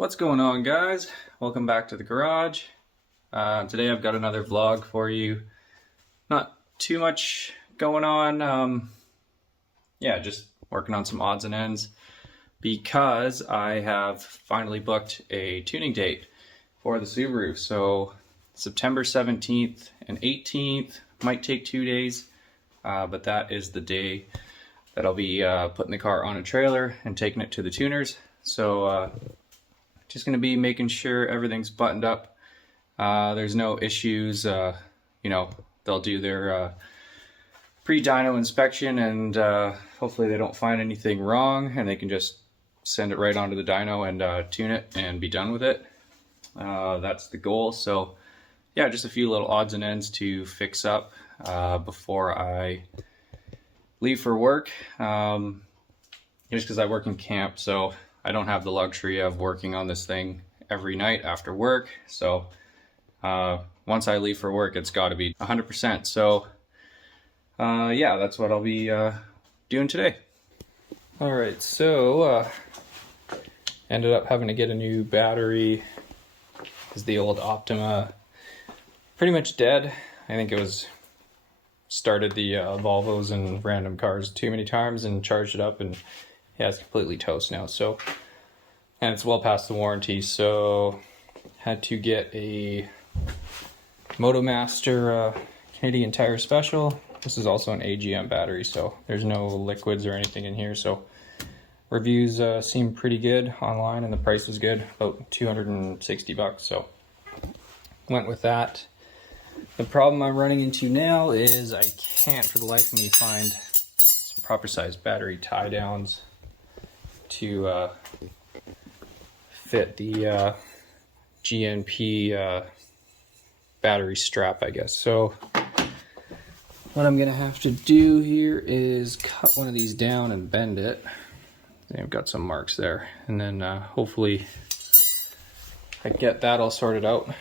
What's going on, guys? Welcome back to the garage. Today I've got another vlog for you. Not too much going on. Just working on some odds and ends because I have finally booked a tuning date for the Subaru. So September 17th and 18th might take 2 days, but that is the day that I'll be putting the car on a trailer and taking it to the tuners. So just going to be making sure everything's buttoned up. There's no issues. They'll do their pre-dyno inspection, and hopefully they don't find anything wrong, and they can just send it right onto the dyno and tune it and be done with it. That's the goal. So yeah, just a few little odds and ends to fix up before I leave for work. Just because I work in camp, so I don't have the luxury of working on this thing every night after work. So once I leave for work, it's got to be 100%. So yeah, that's what I'll be doing today. All right, so ended up having to get a new battery because the old Optima pretty much dead. I think it was started the Volvos and random cars too many times and charged it up, and yeah, it's completely toast now. So, and it's well past the warranty, so had to get a Motomaster Canadian Tire Special. This is also an AGM battery, so there's no liquids or anything in here. So reviews seem pretty good online, and the price was good, about 260 bucks. So went with that. The problem I'm running into now is I can't for the life of me find some proper sized battery tie downs to fit the GNP battery strap, I guess. So what I'm gonna have to do here is cut one of these down and bend it. I've got some marks there, and then hopefully I get that all sorted out.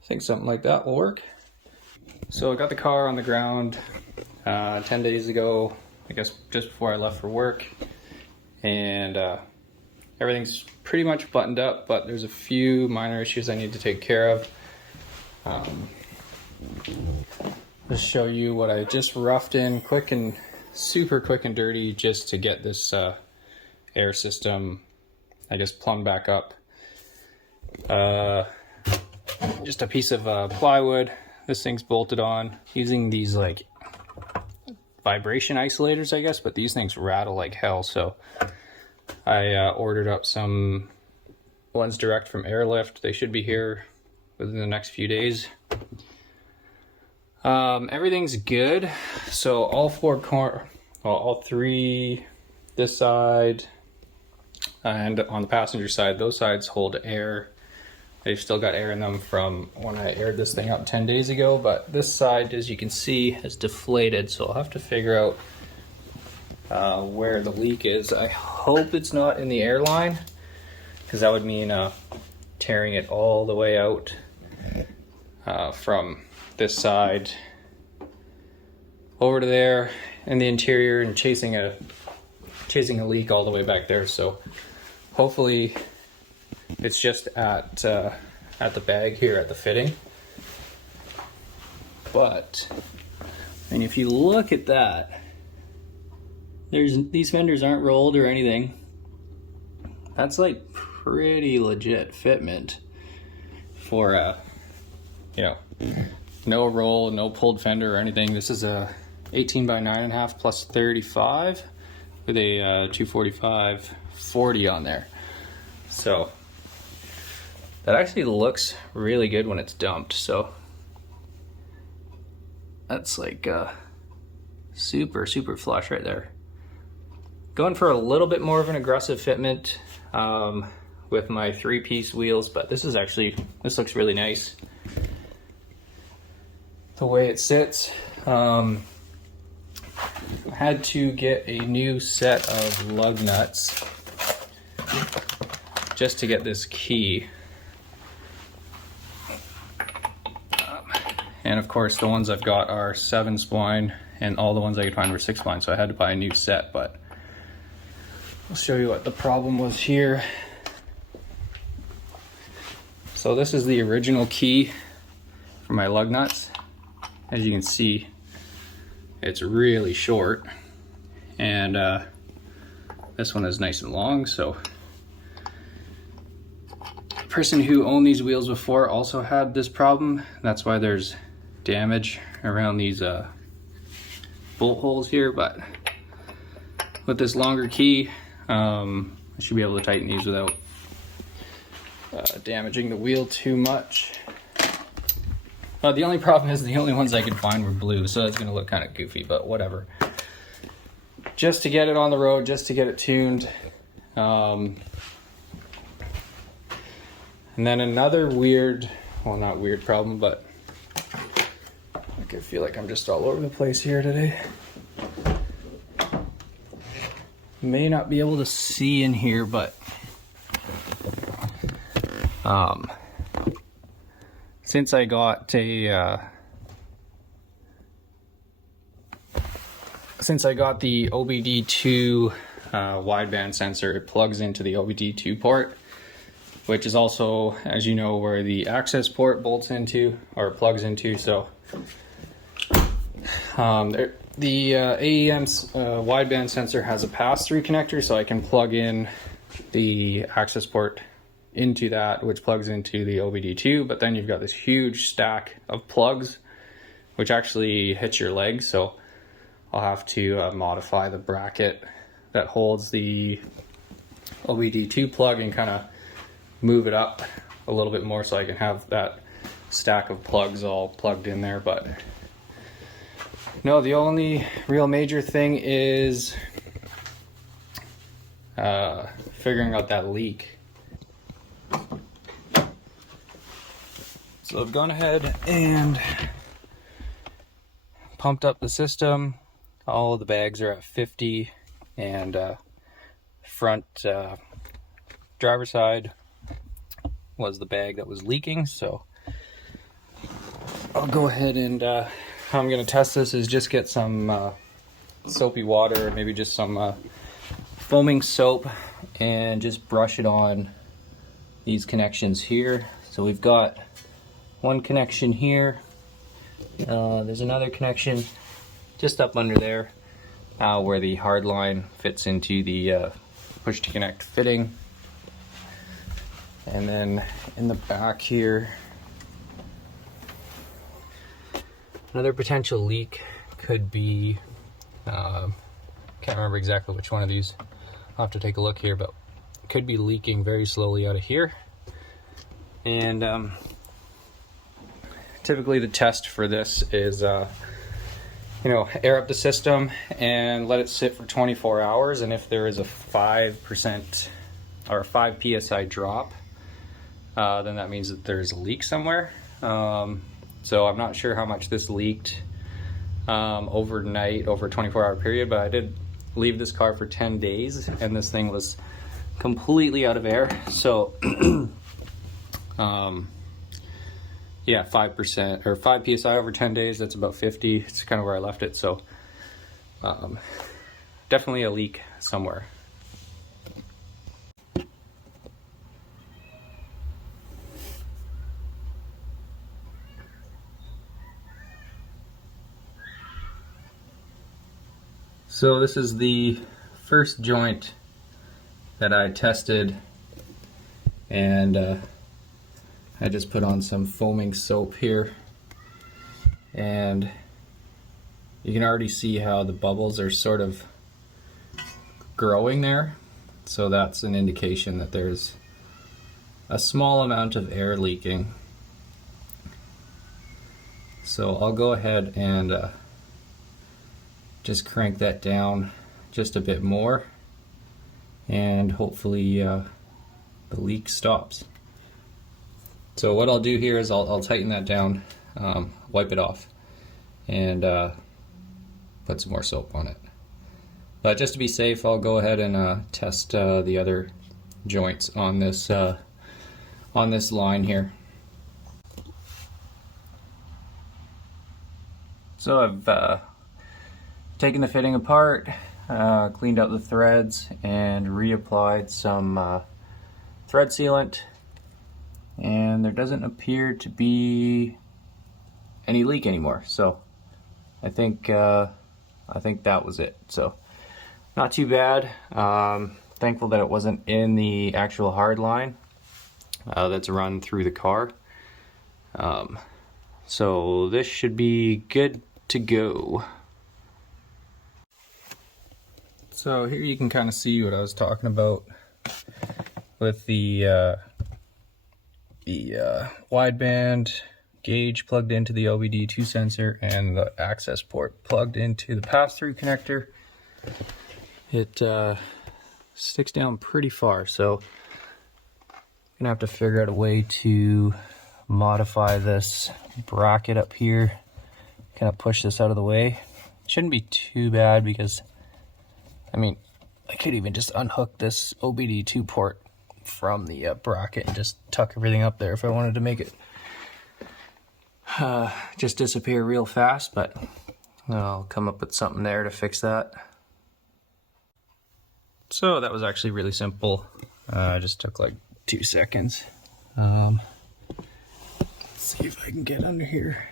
I think something like that will work. So I got the car on the ground 10 days ago, I guess just before I left for work, and everything's pretty much buttoned up, but there's a few minor issues I need to take care of. Just show you what I just roughed in super quick and dirty just to get this air system, I guess, plumbed back up. Just a piece of plywood. This thing's bolted on using these like vibration isolators, I guess, but these things rattle like hell. So I ordered up some ones direct from Airlift. They should be here within the next few days. Everything's good. So all three, this side and on the passenger side, those sides hold air. They've still got air in them from when I aired this thing up 10 days ago, but this side, as you can see, has deflated, so I'll have to figure out where the leak is. I hope it's not in the air line, because that would mean tearing it all the way out from this side over to there in the interior and chasing a leak all the way back there. So hopefully it's just at the bag here at the fitting. But I mean, if you look at that, these fenders aren't rolled or anything. That's like pretty legit fitment for no roll, no pulled fender or anything. This is a 18 by 9.5 plus 35 with a 245/40 on there. So that actually looks really good when it's dumped. So That's like super flush right there. Going for a little bit more of an aggressive fitment with my 3-piece wheels, but this looks really nice. The way it sits. I had to get a new set of lug nuts just to get this key. And of course the ones I've got are 7 spline, and all the ones I could find were 6 spline, so I had to buy a new set. But I'll show you what the problem was here. So this is the original key for my lug nuts. As you can see, it's really short, and this one is nice and long. So the person who owned these wheels before also had this problem. That's why there's damage around these bolt holes here, but with this longer key, I should be able to tighten these without damaging the wheel too much. The only problem is the only ones I could find were blue, so that's going to look kind of goofy, but whatever. Just to get it on the road, just to get it tuned. And then another weird, well, not weird problem, but I feel like I'm just all over the place here today. May not be able to see in here, but since I got the OBD2 wideband sensor, it plugs into the OBD2 port, which is also, as you know, where the access port bolts into or plugs into. So the AEM's wideband sensor has a pass-through connector, so I can plug in the access port into that, which plugs into the OBD2, but then you've got this huge stack of plugs which actually hits your legs, so I'll have to modify the bracket that holds the OBD2 plug and kind of move it up a little bit more so I can have that stack of plugs all plugged in there. But no, the only real major thing is figuring out that leak. So I've gone ahead and pumped up the system. All of the bags are at 50, and front driver side was the bag that was leaking. So I'll go ahead and how I'm going to test this is just get some soapy water, maybe just some foaming soap, and just brush it on these connections here. So we've got one connection here, there's another connection just up under there where the hard line fits into the push to connect fitting, and then in the back here another potential leak could be can't remember exactly which one of these, I'll have to take a look here, but could be leaking very slowly out of here. And typically the test for this is air up the system and let it sit for 24 hours, and if there is a 5% or 5 psi drop, then that means that there's a leak somewhere. So I'm not sure how much this leaked overnight over a 24-hour period, but I did leave this car for 10 days and this thing was completely out of air. So yeah, 5% or 5 psi over 10 days, that's about 50. It's kind of where I left it. So definitely a leak somewhere. So this is the first joint that I tested, and I just put on some foaming soap here, and you can already see how the bubbles are sort of growing there. So that's an indication that there's a small amount of air leaking. so I'll go ahead and just crank that down just a bit more, and hopefully the leak stops. So what I'll do here is I'll tighten that down, wipe it off, and put some more soap on it. But just to be safe, I'll go ahead and test the other joints on this line here. So I've taken the fitting apart, cleaned out the threads, and reapplied some thread sealant, and there doesn't appear to be any leak anymore. So I think that was it. So not too bad. Thankful that it wasn't in the actual hard line that's run through the car. So this should be good to go. So here you can kind of see what I was talking about with the wideband gauge plugged into the OBD2 sensor and the access port plugged into the pass-through connector. It sticks down pretty far, so I'm gonna have to figure out a way to modify this bracket up here, kind of push this out of the way. Shouldn't be too bad because, I mean, I could even just unhook this OBD2 port from the bracket and just tuck everything up there if I wanted to make it just disappear real fast, but I'll come up with something there to fix that. So that was actually really simple. Just took like 2 seconds. Let's see if I can get under here.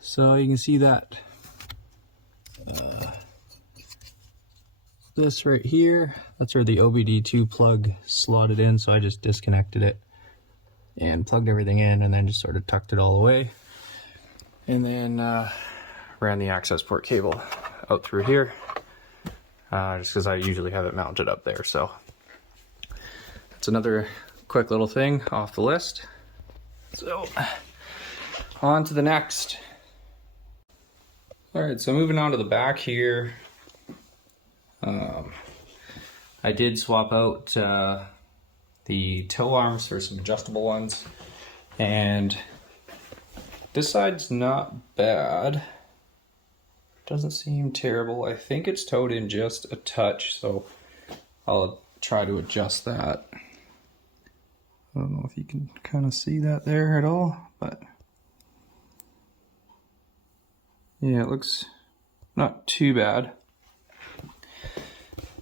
So you can see that this right here, that's where the OBD2 plug slotted in, so I just disconnected it and plugged everything in and then just sort of tucked it all away. And then ran the access port cable out through here, just because I usually have it mounted up there. So that's another quick little thing off the list. So on to the next. All right, so moving on to the back here. I did swap out the toe arms for some adjustable ones, and this side's not bad. Doesn't seem terrible. I think it's towed in just a touch, so I'll try to adjust that. I don't know if you can kind of see that there at all, but yeah, it looks not too bad.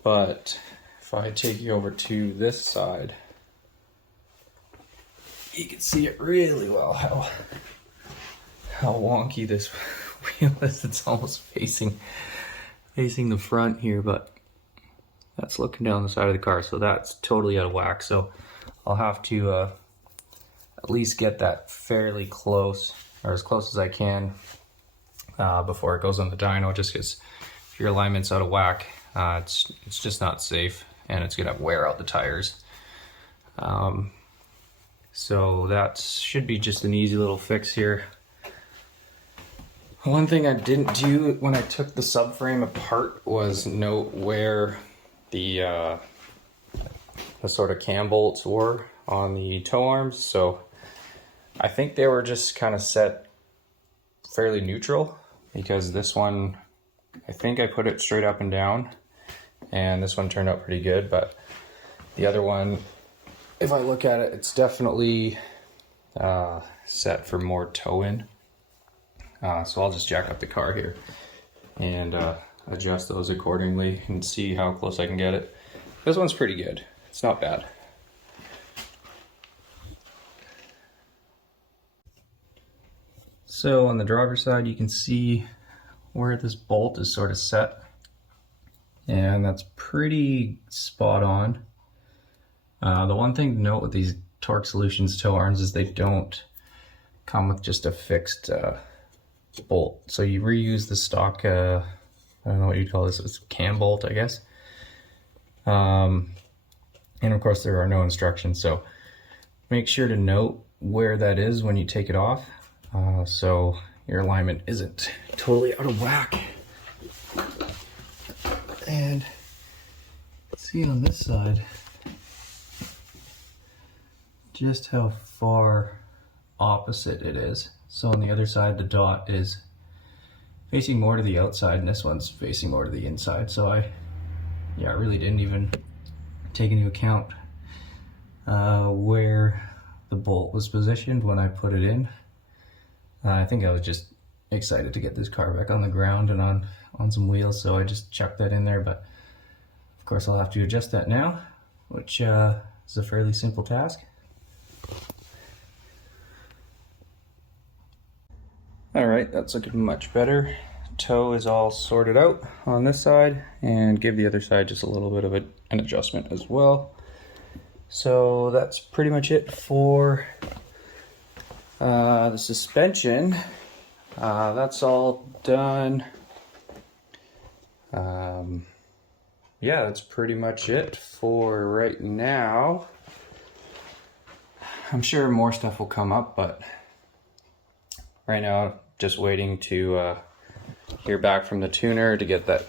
But if I take you over to this side, you can see it really well how wonky this wheel is. It's almost facing the front here, but that's looking down the side of the car, so that's totally out of whack. So I'll have to at least get that fairly close, or as close as I can, before it goes on the dyno, just because if your alignment's out of whack, it's just not safe, and it's gonna wear out the tires. So that should be just an easy little fix here. One thing I didn't do when I took the subframe apart was note where the sort of cam bolts were on the toe arms. So I think they were just kind of set fairly neutral, because this one, I think I put it straight up and down, and this one turned out pretty good, but the other one, if I look at it, it's definitely set for more toe in. So I'll just jack up the car here and adjust those accordingly and see how close I can get it. This one's pretty good. It's not bad. So on the driver's side, you can see where this bolt is sort of set, and that's pretty spot on. The one thing to note with these Torque Solutions toe arms is they don't come with just a fixed bolt. So you reuse the stock, I don't know what you'd call this, it's cam bolt, I guess. And of course there are no instructions, so make sure to note where that is when you take it off. so your alignment isn't totally out of whack. And see on this side just how far opposite it is. So on the other side, the dot is facing more to the outside and this one's facing more to the inside. So I really didn't even take into account where the bolt was positioned when I put it in. I think I was just excited to get this car back on the ground and on some wheels, so I just chucked that in there, but of course I'll have to adjust that now, which is a fairly simple task. Alright, that's looking much better. Toe is all sorted out on this side, and give the other side just a little bit of an adjustment as well. So that's pretty much it for the suspension. That's all done. Yeah, that's pretty much it for right now. I'm sure more stuff will come up, but right now just waiting to hear back from the tuner to get that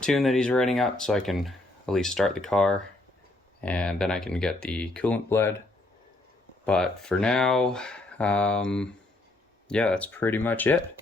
tune that he's writing up so I can at least start the car, and then I can get the coolant bled. But for now, yeah, that's pretty much it.